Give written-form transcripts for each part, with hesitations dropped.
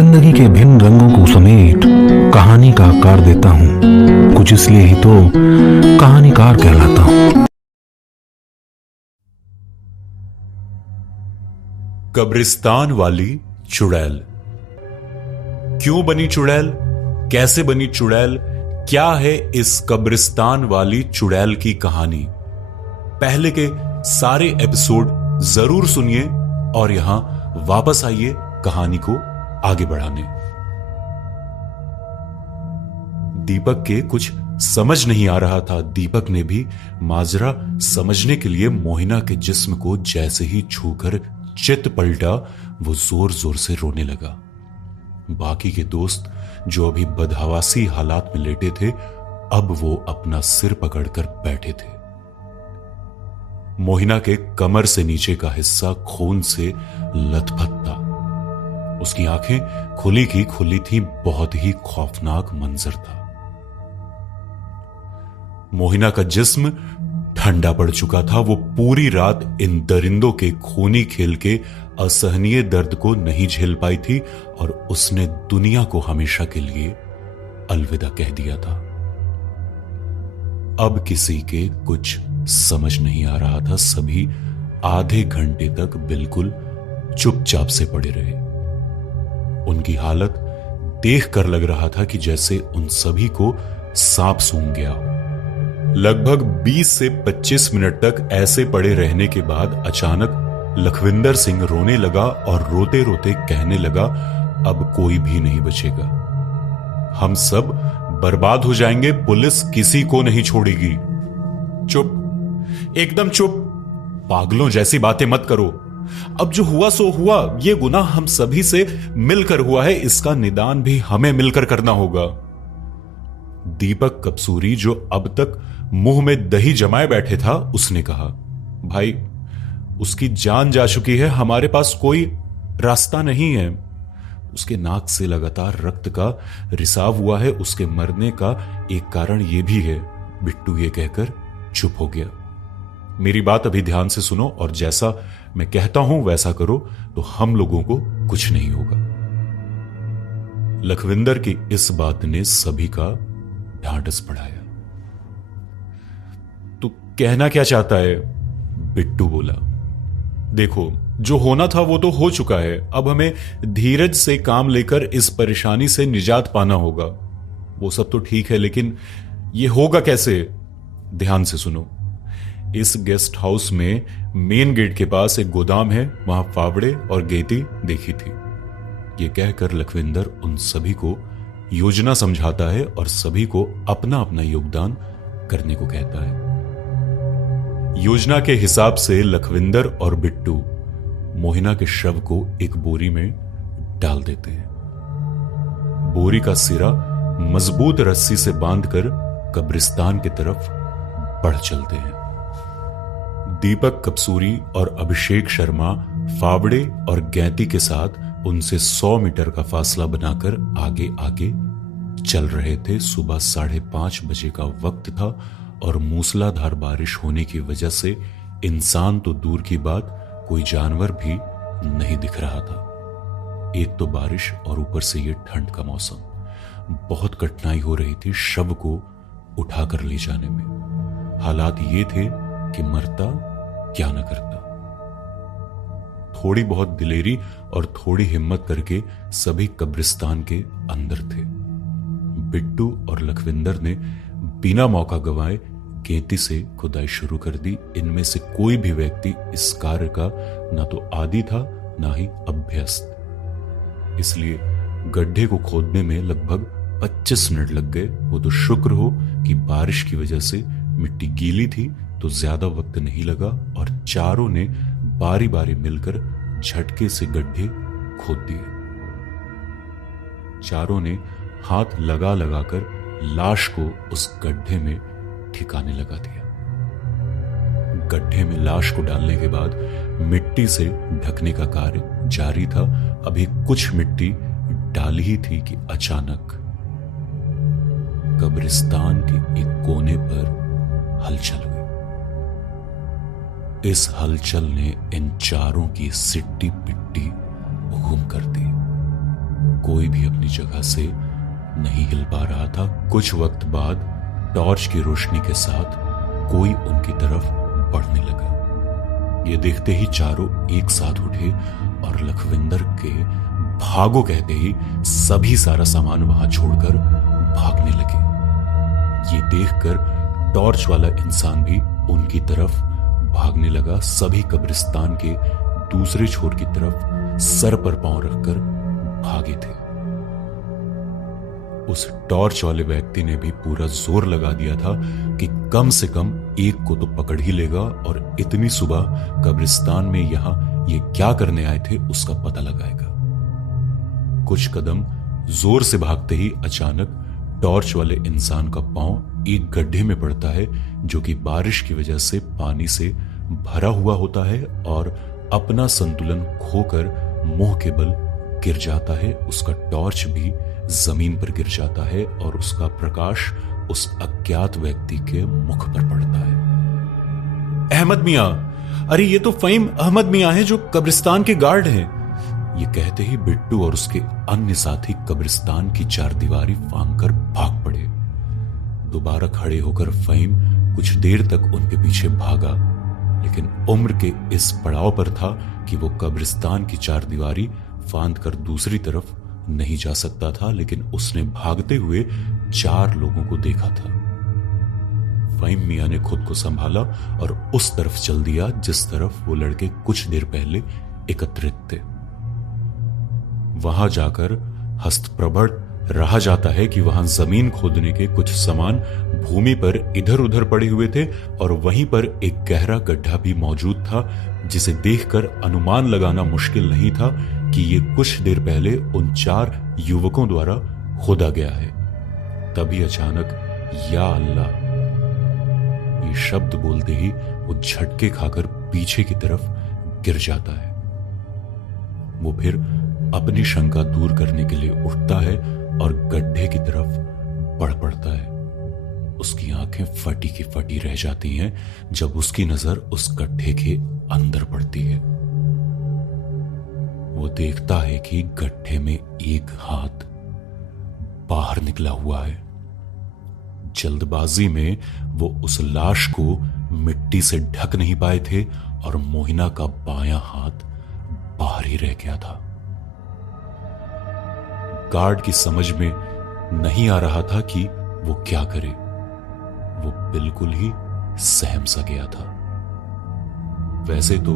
जिंदगी के भिन्न रंगों को समेट कहानी का आकार देता हूँ, कुछ इसलिए ही तो कहानीकार कहलाता हूँ। कब्रिस्तान वाली चुड़ैल। क्यों बनी चुड़ैल, कैसे बनी चुड़ैल, क्या है इस कब्रिस्तान वाली चुड़ैल की कहानी? पहले के सारे एपिसोड जरूर सुनिए और यहां वापस आइए कहानी को आगे बढ़ाने। दीपक के कुछ समझ नहीं आ रहा था। दीपक ने भी माजरा समझने के लिए मोहिना के जिस्म को जैसे ही छूकर चित पलटा, वो जोर जोर से रोने लगा। बाकी के दोस्त जो अभी बदहवासी हालात में लेटे थे, अब वो अपना सिर पकड़कर बैठे थे। मोहिना के कमर से नीचे का हिस्सा खून से लथपथ था। उसकी आंखें खुली की खुली थी। बहुत ही खौफनाक मंजर था। मोहिना का जिस्म ठंडा पड़ चुका था। वो पूरी रात इन दरिंदों के खूनी खेल के असहनीय दर्द को नहीं झेल पाई थी और उसने दुनिया को हमेशा के लिए अलविदा कह दिया था। अब किसी के कुछ समझ नहीं आ रहा था। सभी आधे घंटे तक बिल्कुल चुपचाप से पड़े रहे। उनकी हालत देखकर लग रहा था कि जैसे उन सभी को सांप सूंघ गया हो। लगभग 20 से 25 मिनट तक ऐसे पड़े रहने के बाद अचानक लखविंदर सिंह रोने लगा और रोते रोते कहने लगा, अब कोई भी नहीं बचेगा, हम सब बर्बाद हो जाएंगे, पुलिस किसी को नहीं छोड़ेगी। चुप, एकदम चुप, पागलों जैसी बातें मत करो। अब जो हुआ सो हुआ। यह गुनाह हम सभी से मिलकर हुआ है, इसका निदान भी हमें मिलकर करना होगा। दीपक कप्सूरी जो अब तक मुंह में दही जमाए बैठे था, उसने कहा, भाई उसकी जान जा चुकी है, हमारे पास कोई रास्ता नहीं है। उसके नाक से लगातार रक्त का रिसाव हुआ है। उसके मरने का एक कारण यह भी है। बिट्टू ये कहकर चुप हो गया। मेरी बात अभी ध्यान से सुनो और जैसा मैं कहता हूं वैसा करो तो हम लोगों को कुछ नहीं होगा। लखविंदर की इस बात ने सभी का ढांढस बढ़ाया। तू कहना क्या चाहता है? बिट्टू बोला, देखो जो होना था वो तो हो चुका है। अब हमें धीरज से काम लेकर इस परेशानी से निजात पाना होगा। वो सब तो ठीक है, लेकिन ये होगा कैसे? ध्यान से सुनो। इस गेस्ट हाउस में मेन गेट के पास एक गोदाम है, वहां फावड़े और गेती देखी थी। ये कहकर लखविंदर उन सभी को योजना समझाता है और सभी को अपना अपना योगदान करने को कहता है। योजना के हिसाब से लखविंदर और बिट्टू मोहिना के शव को एक बोरी में डाल देते हैं। बोरी का सिरा मजबूत रस्सी से बांधकर कब्रिस्तान की तरफ बढ़ चलते हैं। दीपक कप्सूरी और अभिषेक शर्मा फावड़े और गैती के साथ उनसे 100 मीटर का फासला बनाकर आगे आगे चल रहे थे। सुबह 5:30 बजे का वक्त था और मूसलाधार बारिश होने की वजह से इंसान तो दूर की बात, कोई जानवर भी नहीं दिख रहा था। एक तो बारिश और ऊपर से ये ठंड का मौसम। बहुत कठिनाई हो रही थी शव को उठाकर ले जाने में। हालात ये थे कि मरता क्या न करता। थोड़ी बहुत दिलेरी और थोड़ी हिम्मत करके सभी कब्रिस्तान के अंदर थे। बिट्टू और लखविंदर ने बिना मौका गंवाए गेती से खुदाई शुरू कर दी। इनमें से कोई भी व्यक्ति इस कार्य का ना तो आदी था ना ही अभ्यस्त, इसलिए गड्ढे को खोदने में लगभग 25 मिनट लग गए। वो तो शुक्र हो कि बारिश की वजह से मिट्टी गीली थी तो ज्यादा वक्त नहीं लगा और चारों ने बारी बारी मिलकर झटके से गड्ढे खोद दिए। चारों ने हाथ लगा लगाकर लाश को उस गड्ढे में ठिकाने लगा दिया। गड्ढे में लाश को डालने के बाद मिट्टी से ढकने का कार्य जारी था। अभी कुछ मिट्टी डाली ही थी कि अचानक कब्रिस्तान के एक कोने पर हलचल हुई। इस हलचल ने इन चारों की सिट्टी पिट्टी गुम कर दी। कोई भी अपनी जगह से नहीं हिल पा रहा था। कुछ वक्त बाद टॉर्च की रोशनी के साथ कोई उनकी तरफ बढ़ने लगा। ये देखते ही चारों एक साथ उठे और लखविंदर के भागो कहते ही सभी सारा सामान वहां छोड़कर भागने लगे। ये देखकर टॉर्च वाला इंसान भी उनकी तरफ भागने लगा। सभी कब्रिस्तान के दूसरे छोर की तरफ सर पर पांव रखकर भागे थे। उस टॉर्च वाले व्यक्ति ने भी पूरा जोर लगा दिया था कि कम से कम एक को तो पकड़ ही लेगा और इतनी सुबह कब्रिस्तान में यहां ये क्या करने आए थे उसका पता लगाएगा। कुछ कदम जोर से भागते ही अचानक टॉर्च वाले इंसान का पांव एक गड्ढे में पड़ता है, जो कि बारिश की वजह से पानी से भरा हुआ होता है और अपना संतुलन खोकर मुंह के बल गिर जाता है। उसका टॉर्च भी जमीन पर गिर जाता है और उसका प्रकाश उस अज्ञात व्यक्ति के मुख पर पड़ता है। अहमद मियां, अरे ये तो फहीम अहमद मियां है जो कब्रिस्तान के गार्ड हैं। ये कहते ही बिट्टू और उसके अन्य साथी कब्रिस्तान की चारदीवारी फांदकर भाग पड़े। दोबारा खड़े होकर फहीम कुछ देर तक उनके पीछे भागा, लेकिन उम्र के इस पड़ाव पर था कि वो कब्रिस्तान की चारदीवारी फांद कर दूसरी तरफ नहीं जा सकता था। लेकिन उसने भागते हुए 4 लोगों को देखा था। फहीम मियां ने खुद को संभाला और उस तरफ चल दिया जिस तरफ वो लड़के कुछ देर पहले एकत्रित थे। वहां जाकर हस्तप्रबड़ रहा जाता है कि वहां जमीन खोदने के कुछ सामान भूमि पर इधर उधर पड़े हुए थे और वहीं पर एक गहरा गड्ढा भी मौजूद था, जिसे देखकर अनुमान लगाना मुश्किल नहीं था कि ये कुछ देर पहले उन 4 युवकों द्वारा खोदा गया है। तभी अचानक या अल्लाह ये शब्द बोलते ही वो झटके खाकर पीछे की तरफ गिर जाता है। वो फिर अपनी शंका दूर करने के लिए उठता है और गड्ढे की तरफ बढ़ पड़ता है। उसकी आंखें फटी की फटी रह जाती हैं जब उसकी नजर उस गड्ढे के अंदर पड़ती है। वो देखता है कि गड्ढे में एक हाथ बाहर निकला हुआ है। जल्दबाजी में वो उस लाश को मिट्टी से ढक नहीं पाए थे और मोहिना का बायां हाथ बाहर ही रह गया था। गार्ड की समझ में नहीं आ रहा था कि वो क्या करे। वो बिल्कुल ही सहम सा गया था। वैसे तो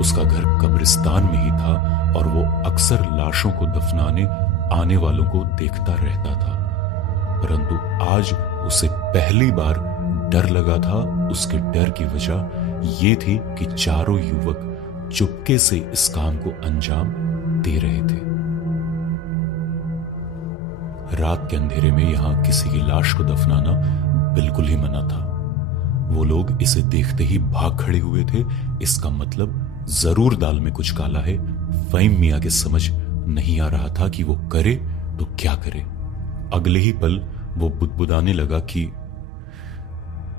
उसका घर कब्रिस्तान में ही था और वो अक्सर लाशों को दफनाने आने वालों को देखता रहता था, परंतु आज उसे पहली बार डर लगा था। उसके डर की वजह ये थी कि चारों युवक चुपके से इस काम को अंजाम दे रहे थे। रात के अंधेरे में यहां किसी की लाश को दफनाना बिल्कुल ही मना था। वो लोग इसे देखते ही भाग खड़े हुए थे। इसका मतलब जरूर दाल में कुछ काला है। फहीम मियां के समझ नहीं आ रहा था कि वो करे तो क्या करे। अगले ही पल वो बुदबुदाने लगा कि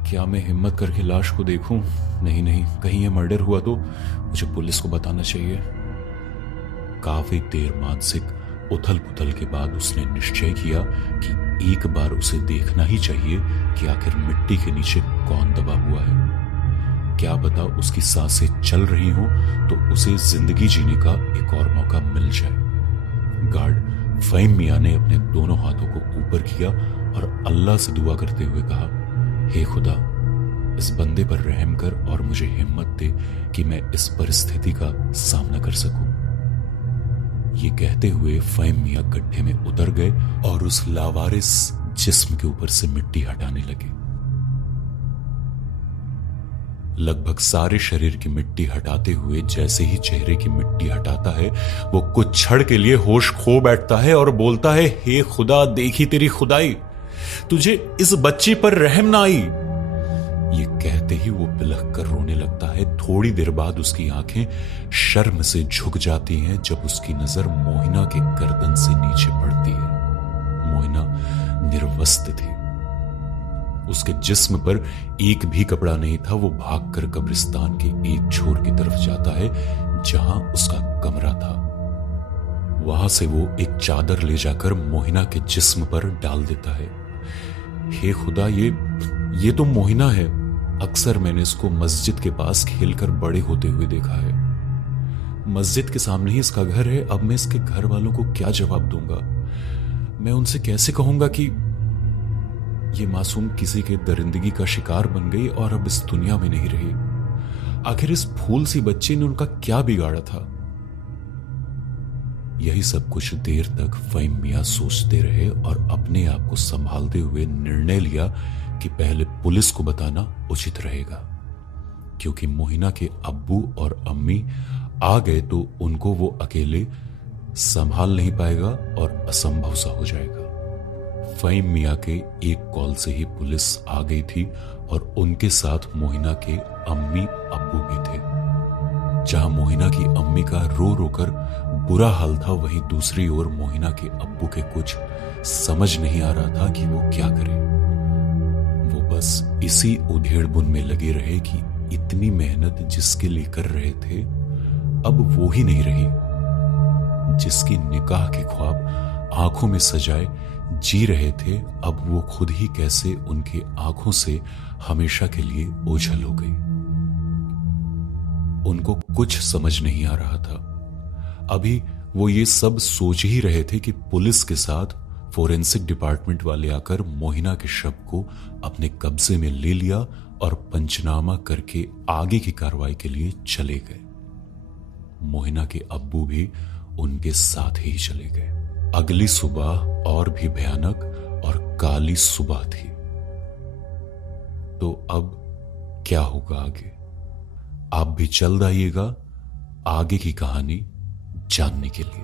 क्या मैं हिम्मत करके लाश को देखूं? नहीं नहीं, कहीं ये मर्डर हुआ तो मुझे पुलिस को बताना चाहिए। काफी देर मानसिक उथल पुथल के बाद उसने निश्चय किया कि एक बार उसे देखना ही चाहिए कि आखिर मिट्टी के नीचे कौन दबा हुआ है। क्या पता उसकी सांसें चल रही हों तो उसे जिंदगी जीने का एक और मौका मिल जाए। गार्ड फहीम मियां ने अपने दोनों हाथों को ऊपर किया और अल्लाह से दुआ करते हुए कहा, हे खुदा, इस बंदे पर रहम कर और मुझे हिम्मत दे कि मैं इस परिस्थिति का सामना कर सकूं। ये कहते हुए फहीम मियां गड्ढे में उतर गए और उस लावारिस जिस्म के ऊपर से मिट्टी हटाने लगे। लगभग सारे शरीर की मिट्टी हटाते हुए जैसे ही चेहरे की मिट्टी हटाता है, वो कुछ क्षण के लिए होश खो बैठता है और बोलता है, हे खुदा, देखी तेरी खुदाई, तुझे इस बच्ची पर रहम ना आई। ये कहते ही वो बिलख कर रोने लगता है। थोड़ी देर बाद उसकी आंखें शर्म से झुक जाती हैं जब उसकी नजर मोहिना के गर्दन से नीचे पड़ती है। मोहिना निर्वस्त्र थी। उसके जिस्म पर एक भी कपड़ा नहीं था। वो भागकर कब्रिस्तान के एक छोर की तरफ जाता है जहां उसका कमरा था। वहां से वो एक चादर ले जाकर मोहिना के जिस्म पर डाल देता है। हे खुदा, ये तो मोहिना है। अक्सर मैंने इसको मस्जिद के पास खेलकर बड़े होते हुए देखा है। मस्जिद के सामने ही इसका घर है। अब मैं इसके घर वालों को क्या जवाब दूंगा? मैं उनसे कैसे कहूंगा कि ये मासूम किसी के दरिंदगी का शिकार बन गई और अब इस दुनिया में नहीं रही? आखिर इस फूल सी बच्ची ने उनका क्या बिगाड़ा था? यही सब कुछ देर तक फहीम मियां सोचते रहे और अपने आप को संभालते हुए निर्णय लिया कि पहले पुलिस को बताना उचित रहेगा, क्योंकि मोहिना के अब्बू और अम्मी आ गए तो उनको वो अकेले संभाल नहीं पाएगा और असंभव सा हो जाएगा। फहीम मियां के एक कॉल से ही पुलिस आ गई थी और उनके साथ मोहिना के अम्मी अब्बू भी थे। जहां मोहिना की अम्मी का रो रो कर बुरा हाल था, वहीं दूसरी ओर मोहिना के अब्बू के कुछ समझ नहीं आ रहा था कि वो क्या करे। वो बस इसी उधेड़बुन में लगे रहे कि इतनी मेहनत जिसके लिए कर रहे थे अब वो ही नहीं रही। जिसकी निकाह के ख्वाब आंखों में सजाए जी रहे थे, अब वो खुद ही कैसे उनकी आंखों से हमेशा के लिए ओझल हो गई। उनको कुछ समझ नहीं आ रहा था। अभी वो ये सब सोच ही रहे थे कि पुलिस के साथ फोरेंसिक डिपार्टमेंट वाले आकर मोहिना के शव को अपने कब्जे में ले लिया और पंचनामा करके आगे की कार्रवाई के लिए चले गए। मोहिना के अब्बू भी उनके साथ ही चले गए। अगली सुबह और भी भयानक और काली सुबह थी। तो अब क्या होगा आगे? आप भी चल आइएगा आगे की कहानी जानने के लिए।